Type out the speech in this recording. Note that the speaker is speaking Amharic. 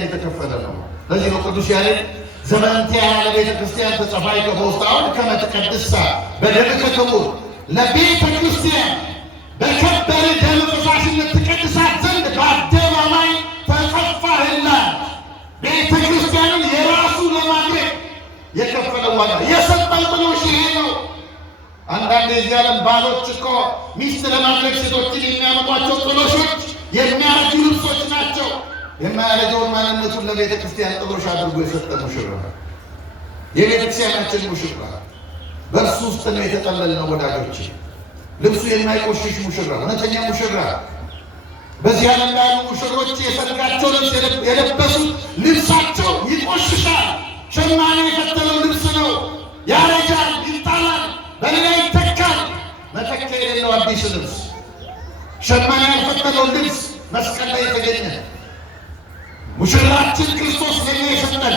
ክርስቲያን የተከፈለ ነው። ለዚህ ነው ቅዱስ ያሬድ ዘመንቲያ ለቤተ ክርስቲያን ተጸፋይ ከበውስጣውን ከመተቀድሳ በደብከ ክቡር ለቤተ ክርስቲያን በከበረ ደም ፈሳሽነት ተቀድሳት ዘንድ በአደባባይ ተጸፋህላት። ቤተ ክርስቲያንን የራሱ ለማድረግ የከፈለው ዋጋ የሰጠው ጥሎሽ ይሄ ነው። አንዳንድ የዚህ ዓለም ባሎች እኮ ሚስት ለማድረግ ሴቶችን የሚያመጧቸው ጥሎሾች የሚያረጁ ልብሶች ናቸው። የማያረጀውን ማንነቱን ለቤተ ክርስቲያን ጥሎሽ አድርጎ የሰጠ ሙሽራ የቤተ ክርስቲያናችን ሙሽራ በእርሱ ውስጥ ነው የተጠለልነው ወዳጆች። ልብሱ የማይቆሽሽ ሙሽራ፣ እውነተኛ ሙሽራ። በዚህ ዓለም ያሉ ሙሽሮች የሰርጋቸው ልብስ የለበሱት ልብሳቸው ይቆሽሻል። ሸማኔ የፈተለው ልብስ ነው። ያረጃል፣ ይጣላል፣ በሌላ ይተካል። መተኪያ የሌለው አዲስ ልብስ ሸማኔ ያልፈተለው ልብስ መስቀል ላይ የተገኘ ሙሽራችን ክርስቶስ ለኛ የሰጠን